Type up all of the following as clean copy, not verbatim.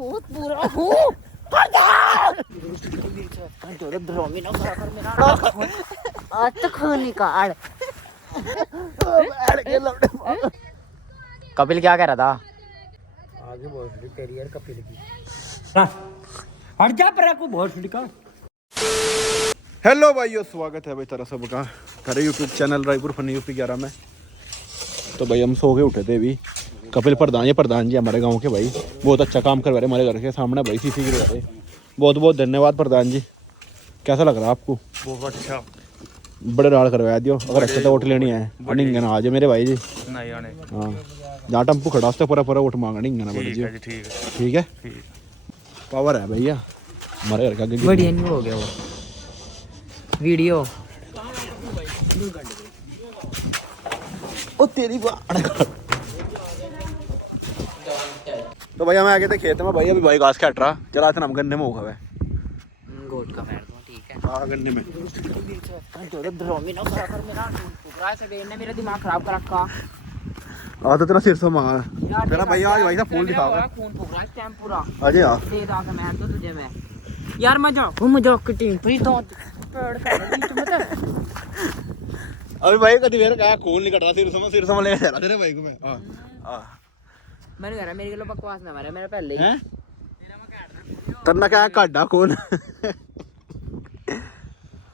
बहुत बुरा हूँ। आज तो खून निकाल। कपिल क्या कह रहा था? आगे बोल तेरी यार कपिल की हट जा पर को भोसड़ी का। हेलो भाइयों, स्वागत है भाई तेरा सबका मेरे YouTube channel Raipur funny UP 11 में। तो भाई हम सो के उठे थे अभी। कपिल प्रधान जी हमारे गांव के भाई बहुत अच्छा काम करवा रहे हमारे घर के सामने भाई सीसी गिरवा रहे। बहुत बहुत धन्यवाद प्रधान जी। कैसा लग रहा है आपको? बहुत अच्छा। बड़े राड़ करवाया दियो। अगर अच्छा तो वोट लेनी है ना आज मेरे भाई जी। नहीं आने। हाँ जहाँ टेम्पू खड़ा उससे पूरा वोट मांगना ना बड़े जी। ठीक है पावर है भैया हमारे घर का। बढ़िया नहीं हो गया वो वीडियो। ओ तेरी तो भैया मैं आ गए थे खेत में भाई। अभी भाई घास काट रहा चला इतना हम गन्ने में हो गए गोट का बैठ दो ठीक है। हाँ गन्ने में मेरा दिमाग खराब कर रखा। आ तो तेरा सिर से मांगा तेरा भैया आज भाई साहब फूल दिखाओगे। खून फूक रहा है इस टाइम पूरा। अजय यार दे दा के मैं तो तुझे मैं यार मजाक की टीम प्लीज दो पेड़ अभी भाई कभी मेरे कहा खून नहीं कट रहा सिर से ले जा रहा तेरे भाई को मैं। हां मैंने कह रहा मेरे को बकवास ना मारे मेरे पहले ही हैं तरना क्या काटा खून।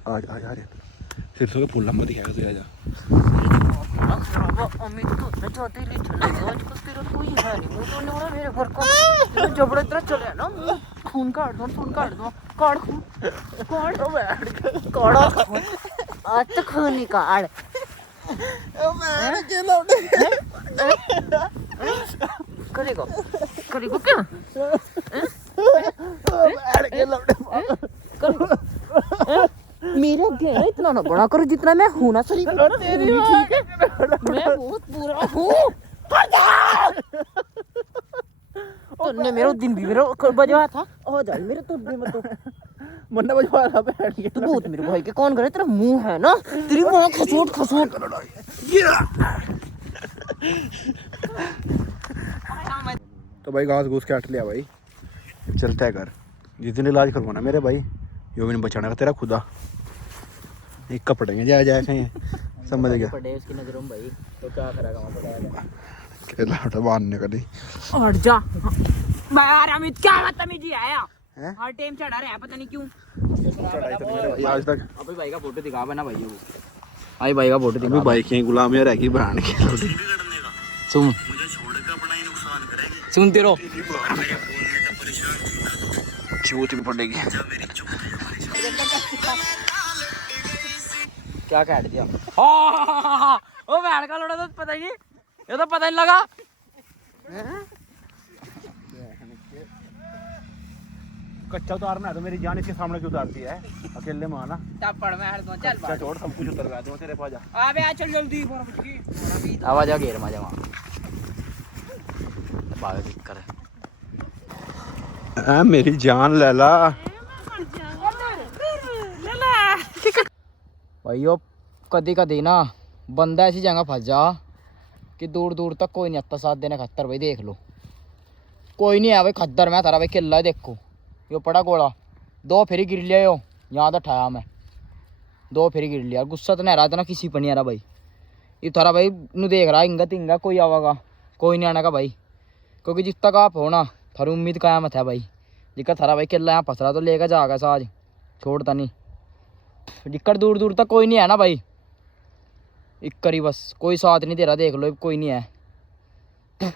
आ जा रे सिर से फूल लंबा दिखाएगा तू। आजा अमित तो मैं चाहते ही चला गया आज कुछ तेरा कोई है नहीं मुंह तो नहीं मेरे घर का जबड़े तरह चले ना खून काट दो काट खून काट आज तो खून निकाल। करेगा क्या मेरा घेरा इतना ना बड़ा करो जितना मैं हूं ना शरीफ। ठीक है मैं बहुत बुरा हूँ। तुमने मेरा दिन भी मेरा बजवाया था हो जाए मेरे तो मत तो मन्ना बजवा रहा बैठ के तू बहुत मेरे भाई के कौन करे तेरा मुंह है ना तेरी मुंह खसोट तो भाई घास घूस काट लिया भाई। चलता है घर जितने इलाज करवाना मेरे भाई यो भी नहीं बचाना का तेरा खुदा। एक कपड़े जाए कहीं समझ गया पड़े उसकी नजरों में भाई तो क्या करेगा वहां केला हटा बांधने का नहीं हट जा यार अमित क्या बदतमीजी आया हर टाइम चढ़ा रहे हैं पता नहीं क्यों। आज तक अभी भाई का फोटो दिखा बना भाई वो आई भाई का फोटो दिखा भाई की गुलाम यार है की बहन की सुन सुन तेरो चूत भी पड़ेगी। क्या कह दिया ओ बहन का लड़ा तो पता ही नहीं ये तो पता नहीं लगा। कच्चा उतारना है तो मेरी जान इसके सामने क्यों उतारती है अकेले में आना तब पढ़ मैं हर चल अच्छा छोड़ सब कुछ उतर दूंगा तेरे पास जा। अबे आ चल जल्दी की आवाज आ घेर मजा वहां बाग दिक्कत है मेरी जान लैला भाइयों कदी ना बंदा ऐसी जगह फंस जा कि दूर दूर तक कोई नहीं आता साथ देने खत्तर। भाई देख लो कोई नहीं है भाई खद्दर में थारा भाई किला देखो यो पड़ा गोला दो फेरी गिर लिया यो यहाँ तो ठाया मैं दो फेरी गिर लिया। गुस्सा तो नहीं रहा था ना किसी पर नहीं आ रहा भाई ये थारा भाई नू देख रहा इंगा कोई आवागा कोई नहीं आने का भाई क्योंकि जिस तक आप हो ना थारी उम्मीद कायमत है भाई। जिक्र थारा भाई किला यहाँ फंस रहा तो लेकर जाएगा साज छोड़ता नहीं। जिक्कर दूर दूर तक कोई नहीं है ना भाई एक करी बस कोई साथ नहीं दे रहा देख लो कोई नहीं है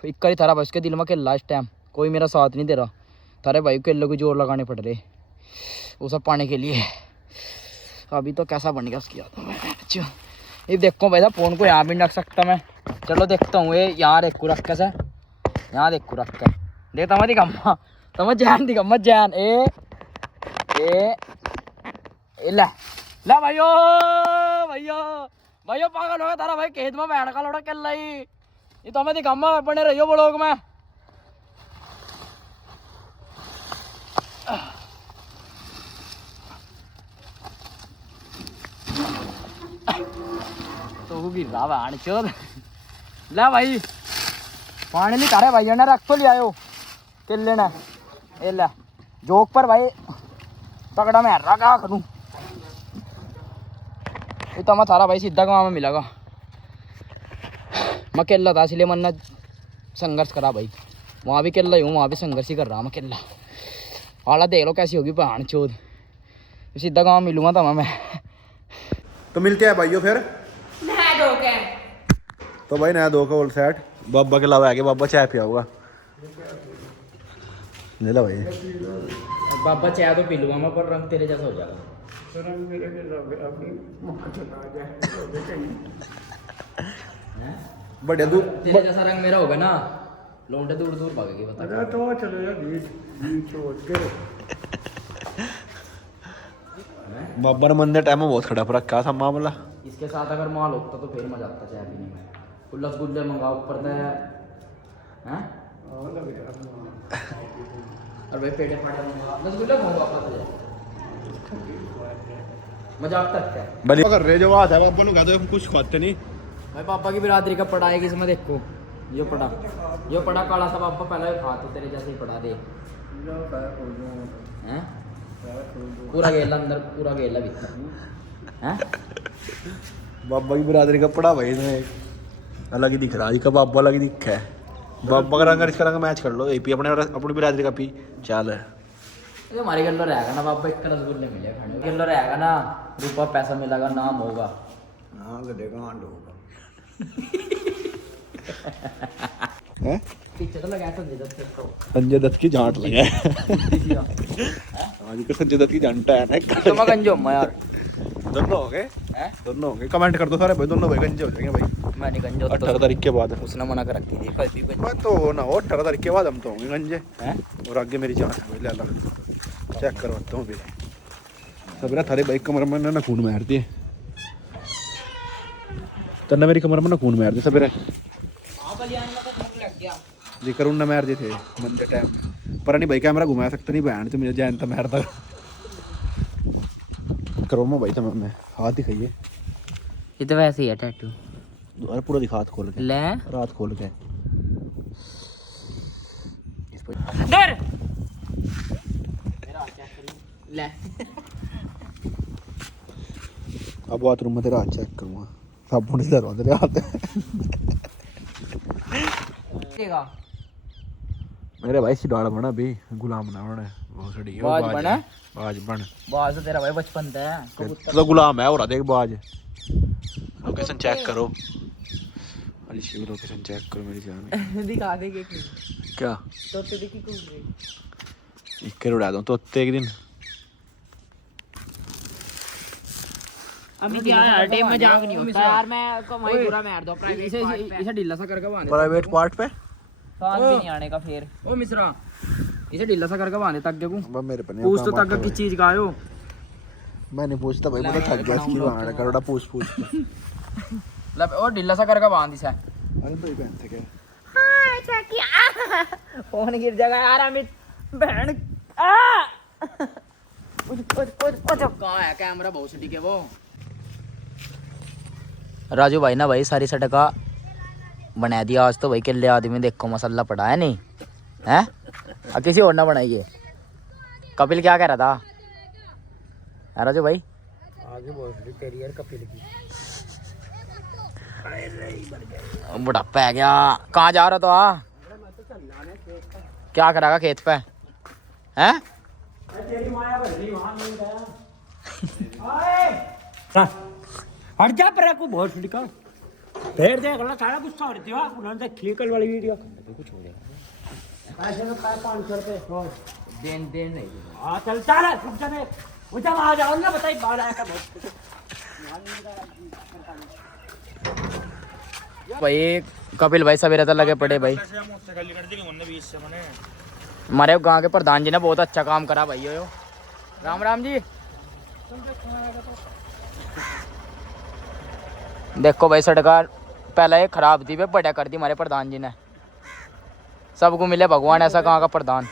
एक करी थारा भाई उसके दिल में किला इस टाइम कोई मेरा साथ नहीं दे रहा। थारे भाई किले को जोर लगाने पड़ रहे वो सब पाने के लिए। अभी तो कैसा बन गया उसकी याद ये देखो भाई साहब फोन को यहाँ भी रख सकता मैं। चलो देखता हूँ ये यहाँ देखो रख के सर यहाँ देखो रख कर देखता मैं दिखा तो जैन दिखा मत जैन ए ला भाइयों पागल हो गया तारा भाई खेत में बैठ का लोड़ा चल रही ये तो मैं दिखा बने रहियो बोलोग में। तो गिर रहा भाई चोद ला भाई पानी नहीं तारे भाइयों ने रख तो लिया किले ने ये ले जोक पर भाई तगड़ा मैं रहा क्या करूं। ये तो मैं थारा भाई सीधा गाँव में मिलेगा। मैं अकेला था इसलिए मैंने संघर्ष करा भाई। वहाँ भी अकेला ही हूँ, वहाँ भी संघर्ष ही कर रहा मैं अकेला। हालत देख लो कैसी होगी बहन चोद। सीधा गाँव मिलूंगा था मैं। तो मिलते हैं भाइयों फिर। नहा धो के तो भाई नया 2 का ऑल सेट बाबा के अलावा आगे बाबा चाय पिया होगा। ले लो भाई। बाबा चाय तो पी लूंगा मैं, पर रंग तेरे जैसा हो जाएगा। बढ़िया दूर तेरे जैसा रंग मेरा होगा ना, लौंडे दूर दूर भागेगी बता। तो चलो यार बीच छोड़ के बाबा ने मंदिर टाइम में बहुत खड़ा पर क्या था मामला। इसके साथ अगर माल होता तो फिर मजा आता चाय पीने में। कुछ रसगुल्ले मंगाओ ऊपर से हैं और भाई पेटे फाटे मंगा रसगुल्ले खाऊंगा आपका मजाक तक है। बड़ी कर रहे जो बात है बाबा ने कहते कुछ खाते नहीं। भाई पापा की बिरादरी का पड़ा है किसमें देखो। यो पड़ा काला सा बापा पहले खा तो तेरे जैसे ही पड़ा दे हैं पूरा गेला अंदर पूरा गेला भीतर हैं। बाबा की बिरादरी का पड़ा भाई इसमें अलग ही दिख रहा है। का बाबा अलग ही दिखा है। बाबा का रंग इसका रंग मैच कर लो। एपी अपने अपनी बिरादरी का पी चल है। ये हमारे गल्लो रहेगा ना बाबा, एक रसगुल्ले मिले खाने गल्लो रहेगा ना, रुपया पैसा मिलेगा, नाम होगा। हाँ गधेगा आंड होगा। हैं पीछे तो लगा संजय दत्त की जांट लगा आज का संजय दत्त की जांटा है ना। तो मैं गंजो मैं यार दोनों हो गए हैं। दोनों हो गए। कमेंट कर दो सारे भाई। दोनों भाई गंजे हो जाएंगे भाई मैं नहीं गंजो 18 तारीख के बाद। उसने मना कर रखी थी कल भी मैं तो ना हो 18 तारीख के बाद हम तो होंगे गंजे हैं। और आगे मेरी जांच है भाई। लाला चेक करवाता हूँ फिर। सबरा थारे भाई कमर में ना खून मार दिए। तन्ने मेरी कमर में ना खून मार दिए सबरा जी करुण ने मार दिए थे मंदिर टाइम पर नहीं भाई कैमरा घुमा सकता नहीं बहन तो मुझे जैन तो मारता करो मैं भाई। तो मैं हाथ दिखाइए। ये तो वैसे ही है टैटू। अरे पूरा दिखा हाथ खोल के ले रात खोल के डर ले अब बाथरूम में तेरा हाथ चेक करूँगा। साबुन से धरवा तेरे हाथ देगा मेरे भाई सिडाड़ बना भी गुलाम ना बने बहुत सड़ी है। बाज बना बाज बन बाज तो तेरा भाई बचपन से है। तो गुलाम है और देख बाज। लोकेशन चेक करो। अली शिव लोकेशन चेक करो मेरी जान। दिखा दे क्या तो देखी कौन एक कर उड़ा दूं तो एक दिन अभी क्या यार टाइम में जाग नहीं होता यार। मैं कमाई पूरा मार दो प्राइवेट इसे ढीला सा करके बांध दे। प्राइवेट पार्ट पे सांस भी नहीं आने का फिर। ओ मिश्रा इसे ढीला सा करके बांध दे तक देखूं। अब मेरे पे नहीं पूछ तो तक की चीज का आयो। मैं नहीं पूछता भाई। मुझे थक गया इसकी बाण करोड़ा पूछ के। लब और ढीला सा करके बांध इसे। अरे भाई बहन थे क्या हां अच्छा क्या फोन गिर जाएगा यार अमित बहन कहाँ है कैमरा बहुत सटीक है वो। राजू भाई ना भाई सारी सटका बना दिया आज तो भाई। किले आदमी देखो मसाला पड़ा है नहीं है और किसी और ना बनाइए। कपिल क्या कह रहा था है राजू भाई। आगे बोल रही करियर कपिल की। बुढ़ापा है क्या। कहाँ जा रहा तो आ क्या करेगा खेत पे हैं। हट जा पर को बहुत लिखा फिर देख लो सारा गुस्सा हो रही थी। उन्होंने खीकल वाली वीडियो कुछ हो गया ऐसे में 500 रुपए देन नहीं। हाँ चल चल रुक जा मुझे आ जाओ ना बताइए बाहर आया बहुत भाई। कपिल भाई सवेरे तो लगे पड़े भाई। हमारे गांव के प्रधान जी ने बहुत अच्छा काम करा भाई। यो राम राम जी। देखो भाई सड़का पहले एक खराब थी वे बढ़िया कर दी हमारे प्रधान जी ने। सबको मिले भगवान ऐसा गाँव का प्रधान।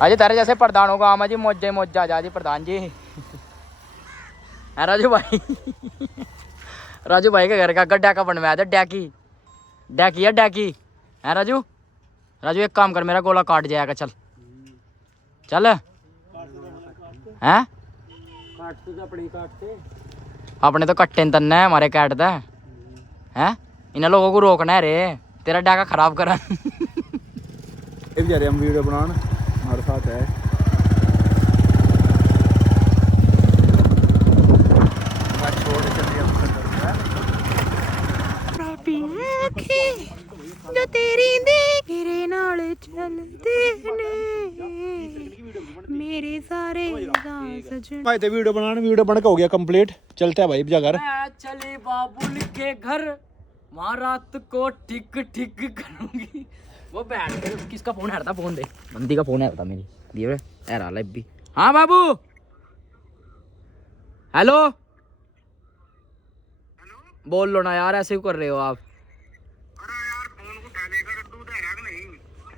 अजय तेरे जैसे प्रधान होगा आमा जी मौजे मौजा जा जी प्रधान जी है राजू भाई। राजू भाई के घर का गड्ढा का बनवाया था डैकी डैकी है डैकी है राजू राजू एक काम कर, मेरा गोला काट जाएगा, चल चल। हैं काटते तो अपनी काटते अपने तो कट्टे न तन्ने हमारे कैट दा हैं। इन लोगों को रोकना है रे, तेरा डाका खराब करा। ये भी जा रहे हम वीडियो बनाने, हमारे साथ है जो तेरी तेरे नाल चलते ने मेरे सारे सजन। भाई तो वीडियो बनाने, वीडियो बन के हो गया कंप्लीट। चलते हैं भाई घर। चली बाबुल के घर, वहाँ रात को ठीक ठीक करूंगी। वो बैठ के किसका फोन है? फोन दे, बंदी का फोन है मेरी दिए भी। हाँ बाबू, हेलो बोल लो ना यार, ऐसे क्यों कर रहे हो आप?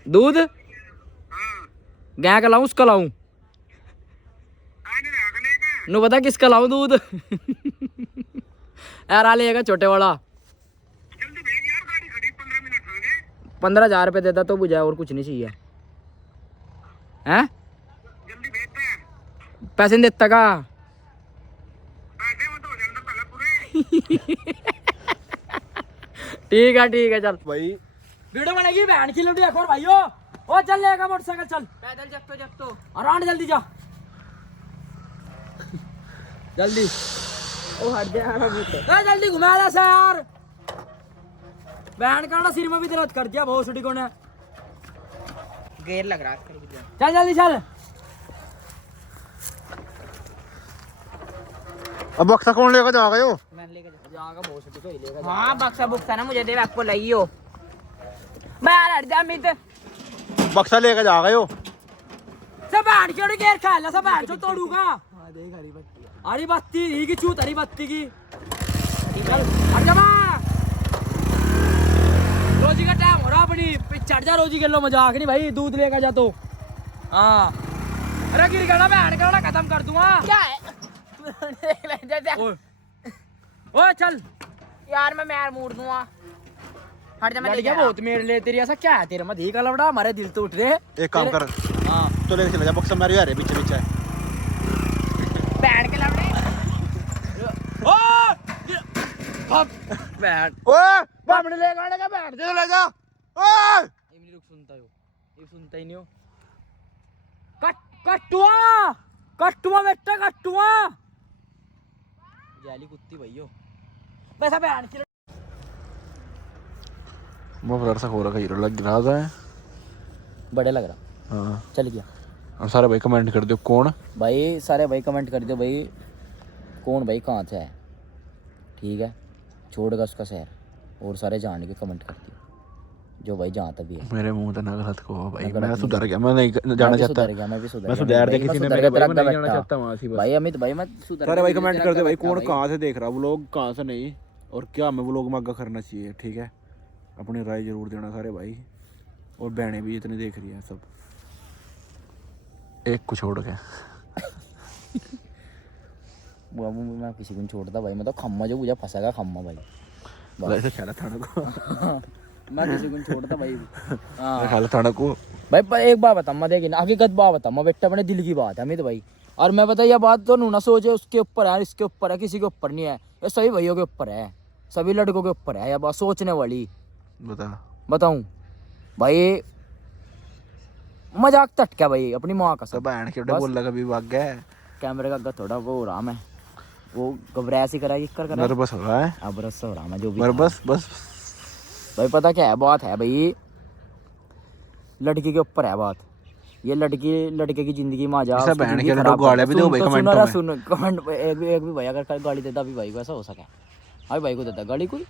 दूध गाय का लाऊं उसका लाऊं? नु पता किसका लाऊं दूध? यार आ लेगा छोटे वाला। 15,000 रुपये देता तो बुझाए, और कुछ नहीं चाहिए। हैं पैसे नहीं देता का? ठीक है चल भाई वीडियो बनेगी बहन की लुटी एक और भाइयों। ओ चल लेगा मोटरसाइकिल, चल पैदल जब तो आराम जल्दी जा जल्दी। ओ हट जा जल्दी, घुमा दे सा यार। बहन का ना सिर में भी दर्द कर दिया बहुत छुट्टी को ने, गेर लग रहा है। चल जल्दी चल। अब बक्सा कौन लेकर जा गए हो? मैं लेके जाएगा बहुत छुट्टी को ही लेगा। हाँ बक्सा बुक्सा ना मुझे दे, आपको लाइयो। मैं यार हट जा अमित। बक्सा लेकर जा गए हो? सब बहन की गेर खा ला, सब बहन चो तोड़ूगा। हां देख हरी बत्ती, हरी बत्ती ही की चूत, हरी बत्ती की। चल हट जा रोजी का टाइम हो रहा अपनी, चढ़ जा रोजी के लो, मजाक नहीं भाई, दूध लेकर जा तो। हाँ अरे गिर गया ना बहन का, खत्म कर दूंगा। क्या है? ओए चल यार मैं यार मूड दूंगा। हट जा, मैं लड़कियां बहुत मेरे ले, तेरी ऐसा क्या है तेरे में? धी का लवड़ा, हमारे दिल तो उठ रहे। एक काम कर, हाँ तो लेके चला जा बक्सा, मेरे यार पीछे पीछे है। बैठ के लौटे। ओ बैठ ओए बामने ले गाने का बैठ दे, ले जा। ओए इमली रुक, सुनता हो ये? सुनता ही नहीं हो। कट्टुआ बेटा, कट्टुआ जाली कुत्ती भैयो। पैसा बहन की मफलर सा हो रहा है, लग रहा है बड़े लग रहा। हाँ चल गया। अब सारे भाई कमेंट कर दो कौन भाई, सारे भाई कमेंट कर दो भाई, कौन भाई कहाँ से है, ठीक है? छोड़ेगा उसका शहर, और सारे जान के कमेंट कर दियो जो भाई जहाँ तक भी है। मेरे मुंह तो ना गलत कहो भाई, गलत मैं नहीं। सुधर गया, मैं नहीं जाना चाहता। मैं भी सुधर मैं गया। सुधर दे, भाई, किसी मैं ने सुधर मेरे गया, भाई तेरा नहीं जाना बेटा। चाहता वहां से बस। भाई अमित भाई मैं सुधर सारे भाई गया, कमेंट तेरा कर दो भाई, बेटा कौन भाई। कहाँ से देख रहा है व्लॉग, कहाँ से नहीं, और क्या हमें व्लॉग में आगे करना चाहिए, ठीक है? अपनी राय जरूर देना सारे भाई, और बहनें भी इतनी देख रही हैं सब, एक को छोड़ के। बाबू मैं किसी को नहीं छोड़ता भाई, मैं तो खम्मा जो मुझे फंसेगा खम्मा भाई। वैसे ख्याल थाना को मैं किसी को नहीं छोड़ता भाई। हाँ ख्याल थाना को भाई, पर एक बात बता, मैं देखी ना हकीकत बात बता, मैं बेटा अपने दिल की बात है अमित भाई। और मैं बता, ये बात तो ना सोचे उसके ऊपर है, इसके ऊपर है, किसी के ऊपर नहीं है, ये सभी भाइयों के ऊपर है, सभी लड़कों के ऊपर है, ये बात सोचने वाली। बताऊं भाई, मजाक तट क्या भाई, अपनी माँ का तो सब बहन के बोल लगा भी भाग गया, कैमरे का अग्गा थोड़ा वो हो रहा, मैं वो घबराया सी करा, कर करा नर्वस हो रहा है, अब रस हो रहा मैं जो भी बस भाई। पता क्या है बात है भाई, लड़की के ऊपर है बात, ये लड़के की जिंदगी में आ जा, ऐसा बहन के लोग गाली भी दो भाई कमेंट में। सुन कमेंट एक भी भाई अगर गाली देता भी भाई को, ऐसा हो सके भाई, भाई को देता गाली कोई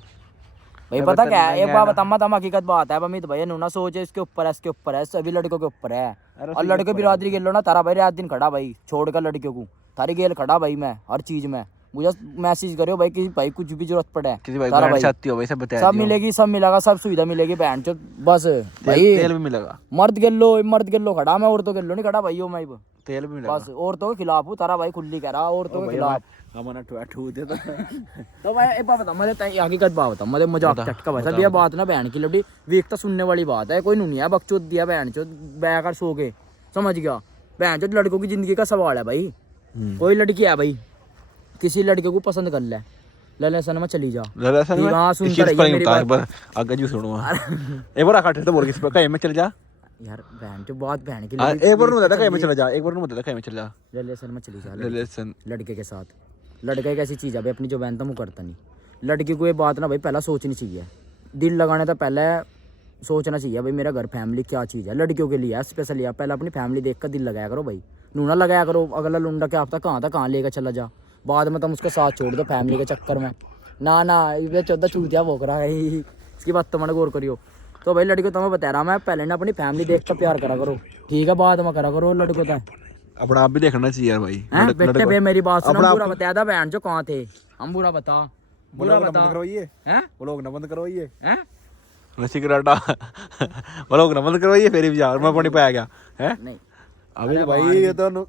भाई? पता क्या है, एक बार बतामा तम हकीकत बात है अमित भाई, नूना सोच इसके ऊपर है, इसके ऊपर है, सभी लड़कों के ऊपर है। और लड़के बिरादरी गेल लो ना, तारा भाई रात दिन खड़ा भाई, छोड़ कर लड़कियों को तारी गेल खड़ा भाई, मैं हर चीज में मुझे मैसेज करियो भाई कि भाई कुछ भी जरूरत पड़े, किसी भाई तारा को भाई चाहती हो भाई सब बता सब मिलेगी, सब मिलेगा, सब सुविधा मिलेगी बहन चो बस भाई। तेल भी मिलेगा, मर्द गेलो खड़ा, मैं औरतों गेलो नहीं खड़ा भाई, मैं तेल भी मिलेगा बस, औरतों के खिलाफ हूँ, तारा भाई खुली कह रहा, औरतों के खिलाफ। हमारा ठू दे तो भाई एक बात बता मुझे तय हकीकत बात बता मुझे मजाक चटका बता ये बात ना बहन की लड़ी वीक तो सुनने वाली बात है कोई नहीं है बकचोद दिया बहन चो बैकर सो के समझ गया बहन चो लड़कों की जिंदगी का सवाल है भाई कोई लड़की है भाई किसी लड़के को पसंद कर ले ललन में चली जा हाँ सुनता रहिए मेरी बात आगे जी सुनो एक बार आखिर तो बोल किस पर कहीं में चल जा यार बहन जो बात बहन की एक बार नहीं बता कहीं में चला जा एक बार नहीं बता कहीं में चल जा रिलेशन में चली जा रिलेशन लड़के के साथ लड़का एक ऐसी चीज़ है भाई अपनी जो बहन था वो करता नहीं लड़की को ये बात ना भाई पहला सोचनी चाहिए दिल लगाने तो पहले सोचना चाहिए भाई मेरा घर फैमिली क्या चीज़ है लड़कियों के लिए स्पेशली आप पहले अपनी फैमिली देख कर दिल लगाया करो भाई नूना लगाया करो अगला लुंडा क्या आप कहाँ लेकर चला जा बाद में तुम उसका साथ छोड़ दो फैमिली के चक्कर में ना ये 14 चूतिया भोग रहा है इसकी बात तो मैंने गौर करियो तो भाई लड़की को तुम्हें बता रहा मैं पहले ना अपनी फैमिली देख कर प्यार करा करो ठीक है बाद में करा करो लड़कों का अपना आप भी देखना चाहिए यार भाई बेटे बे मेरी बात सुनो पूरा बताया था बहन जो कहाँ थे हम बुरा बता बुरा बता बंद करवाइए हैं वो लोग ना बंद करवाइए हैं सिगरेटा वो लोग ना बंद करवाइए फिर भी यार मैं पानी पाया गया है नहीं अभी तो भाई ये तो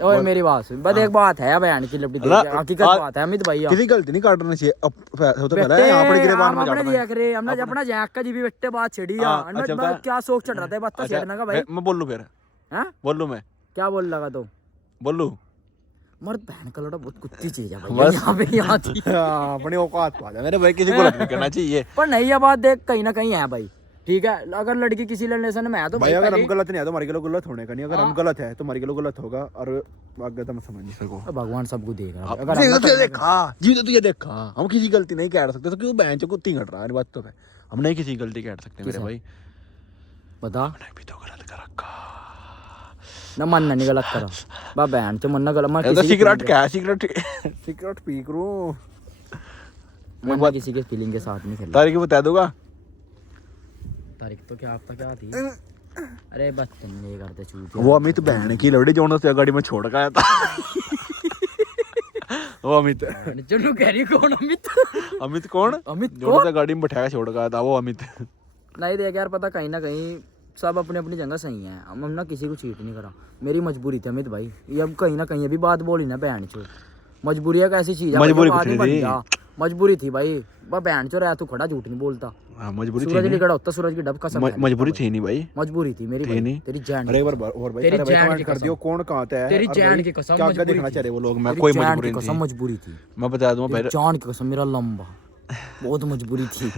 ओए मेरी बात सुन बस एक बात है बहन की लपटी हकीकत बात है अमित भैया किसी गलती नहीं काटना चाहिए अब तो पहले अपने गिरेबान में हमने दिया करे हमने अपना जैक का जी भी बेटे बात छेड़ी यार क्या शौक चढ़ रहा था बात तो छेड़ना का भाई मैं बोल लूं फिर हैं बोल लूं मैं क्या बोल लगा तो बोल लूं मर्द बहन का लड़ा बहुत कुत्ती चीज है भाई यहाँ पे यहाँ थी अपनी औकात पा जा मेरे भाई किसी को नहीं करना चाहिए पर नहीं ये बात देख कहीं ना कहीं है भाई ठीक है अगर लड़की किसी रिलेशन में है तो भाई अगर हम गलत नहीं है तो हमारे के लोग गलत होने का नहीं अगर हम गलत है तो हमारे के लोग गलत होगा और आगे तो मैं समझ नहीं सकूं भगवान सबको देख रहा है अगर हमने देखा जी तो तुझे देखा हम किसी गलती नहीं कह सकते तो क्यों बहन चो कुत्ती घट रहा है बात तो है हम नहीं किसी गलती कह सकते मेरे भाई बता मैंने भी तो गलत कर रखा ना मन नहीं गलत करा बा बहन तो मन ना गलत मैं तो सिगरेट क्या है सिगरेट पी करूं मैं किसी के फीलिंग के साथ नहीं खेलता तारीख बता दूंगा तारीख तो क्या आपका क्या थी अरे बस तुम नहीं करते चूत वो अमित बहन की लड़ी जो से गाड़ी में छोड़ के आया था वो अमित चलो कह रही कौन अमित अमित कौन अमित जो से गाड़ी में बैठाया छोड़ के आया था वो अमित नहीं देख यार पता कहीं ना कहीं सब अपनी अपनी जगह सही है हम ना किसी को चीट नहीं करा मेरी मजबूरी थी अमित भाई ये अब कहीं ना कहीं अभी बात बोली ना बहन चो मजबूरी है कैसी चीज है मजबूरी थी भाई बहन चो रहा तू खड़ा झूठ नहीं बोलता मजबूरी सूरज नहीं खड़ा होता सूरज की डब का समय मजबूरी थी नहीं भाई मजबूरी थी मेरी भाई तेरी जान अरे एक बार और भाई तेरी जान कर दियो कौन कहां है तेरी जान की कसम क्या देखना चाह रहे वो लोग मैं कोई मजबूरी नहीं कसम मजबूरी थी मैं बता दूं पहले जान की कसम मेरा लंबा बहुत मजबूरी थी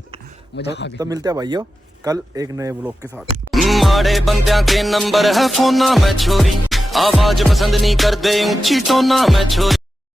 मुझे तो मिलते हैं भाइयों कल एक नए ब्लॉग के साथ माड़े बंदियां के नंबर है फोना में छोरी आवाज पसंद नहीं करदे ऊंची टोना में छोरी